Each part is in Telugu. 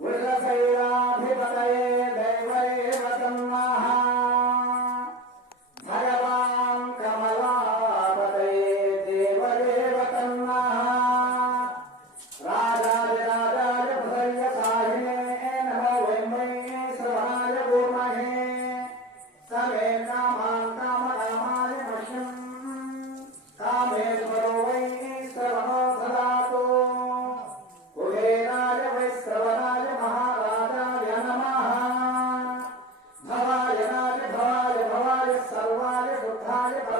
ఉల్లసైరాధిపతయే దైవరేవ తన్మః భగవాన్ కమలాపతయే దేవరేవ తన్మః రాజాదిరాజాయ హృదయ సాహినే నమో వైమయ్యే శ్రవాయ పూర్మహే సమే కామాన్ కామ కామాయ మహ్యం కామేశ్వరో వై శ్రవణో సదాతో కుబేరాయ వై శ్రవణ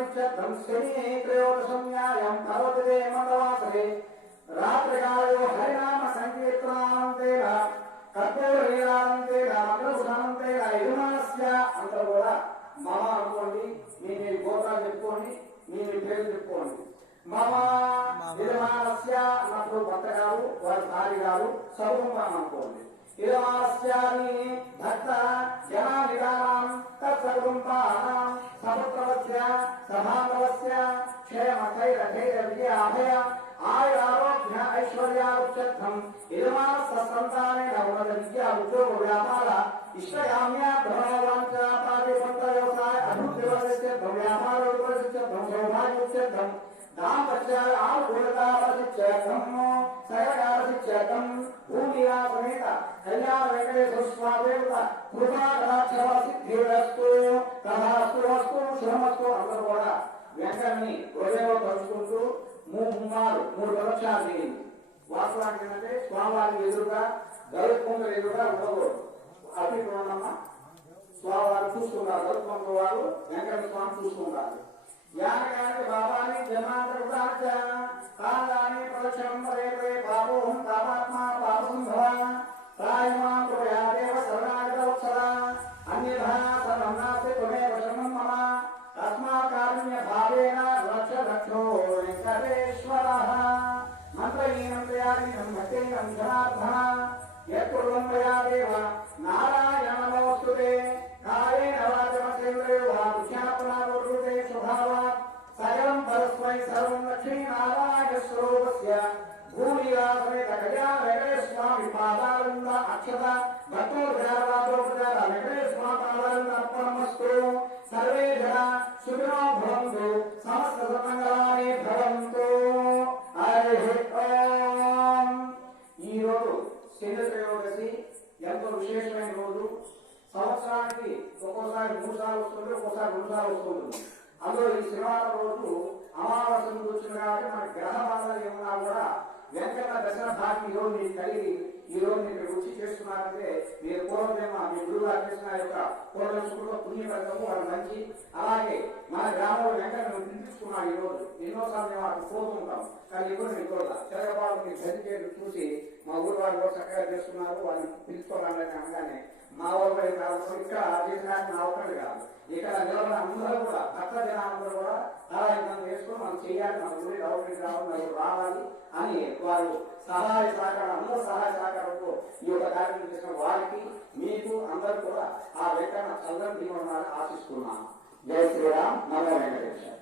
ప్రిత్యర్థం శని త్రయోదశం న్యాయం భగవతిదే మందవాసరే రాత్రికాలయో హరినామ సంకీర్తనానంతేన కర్పూర నీరానంతేన మంగళసుధానంతేన యజమానస్య అంతా కూడా మమ అనుకోండి మీ మీ గోత్రాలు చెప్పుకోండి మీ మీ పేరు చెప్పుకోండి. మమ యజమానస్య అన్నప్పుడు భర్త గారు వారి భార్య గారు సర్వం అనుకోండి. యజమానస్యాని భర్త అభయ ఆయ ఆరోగ్య ఐశ్వర్యారుక్షం యజమానస్య సంతానేన ఉన్నత విద్యా ఉద్యోగ వ్యాపార ఇష్టకామ్య భ్రమవాంఛ పాది వ్యవసాయ అభివృద్ధి వ్యాపార వలసిద్ధం సౌభాగ్యసిద్ధం దాంపత్యాల ఆనుకూలతా వలసిద్ధం సహకారసిద్ధం భూమియా సమేత కళ్యాణ వెంకటేశ్వర స్వాదేవత కృపా కటాక్ష సిద్ధిరస్తు తథాస్తు వస్తు శ్రమస్తు అందరూ కూడా వెంకటని హృదయంలో తలుచుకుంటూ మూడు ముమ్మారు మూడు ప్రదక్షిణాలు చేయండి. వాస్తవానికి ఏంటంటే స్వామివారికి ఎదురుగా గరుత్కొండ ఎదురుగా ఉండకూడదు. అటు ఇటు స్వామివారు చూసుకుంటారు. గరుత్కొండ వారు వెంకట స్వామి చూసుకుంటారు. యానకానికి బాబాని జన్మాంతరుడాచ కాలాని ప్రదక్షిణం యత్కుర్వం దేవ నారాయణ నమోస్తుతే కాయేన వాచమసేంద్రయో వా విఖ్యాపనావృతే స్వభావాత్ సకలం పరస్మై సర్వం లక్ష్మీ నారాయణ స్వరూపస్య భూమిగా సమేత వెంకటేశ్వర స్వామి అక్షత వెంకటేశ్వర స్వామి అర్పణమస్తు. సర్వే జన సుఖినో భవంతు సమస్త సమంగళాని భవంతు. కలిసి ఎంతో విశేషమైన రోజు. సంవత్సరానికి ఒక్కోసారి మూడు సార్లు వస్తుంది ఒక్కోసారి రెండు సార్లు వస్తుంది అందులో ఈ శనివారం రోజు అమావాస్య వచ్చిన కాబట్టి మన గ్రహ బాధలు ఏమన్నా కూడా వెంకట దశన భాగం కలిగి ఈ రోజు మీరు రుచి చేస్తున్నారంటే మీరు పూర్వజన్మ మీ గురువు అర్పిస్తున్న యొక్క పూర్వజన్మ పుణ్యఫలితము వారు మంచి. అలాగే మన గ్రామంలో వెంకట మేము ఈ రోజు ఎన్నోసార్లు మేము అక్కడ పోతుంటాం కానీ ఇప్పుడు మేము చూడాలి. చిరగపాలు మీరు గది చూసి మా ఊరు వాళ్ళు కూడా చక్కగా చేస్తున్నారు వాళ్ళని పిలుచుకోవాలని అనగానే మా ఊళ్ళో కాదు ఇక్కడ చేసినాక నా ఒక్కడి కాదు. ఇక్కడ నిలబడిన అందరూ కూడా భక్త జనాలందరూ కూడా చాలా ఇబ్బంది వేసుకుని మనం చేయాలి మన ఊరి డెవలప్మెంట్ రావాలి రావాలి అని వారు సహాయ సహకారం అందరూ సహాయ సహకారంతో ఈ యొక్క కార్యక్రమం చేసిన వారికి మీకు అందరూ కూడా ఆ వెంకన్న చల్లని దీవనాన్ని ఆశిస్తున్నాను జై శ్రీరామ్ నమో వెంకటేశ్వర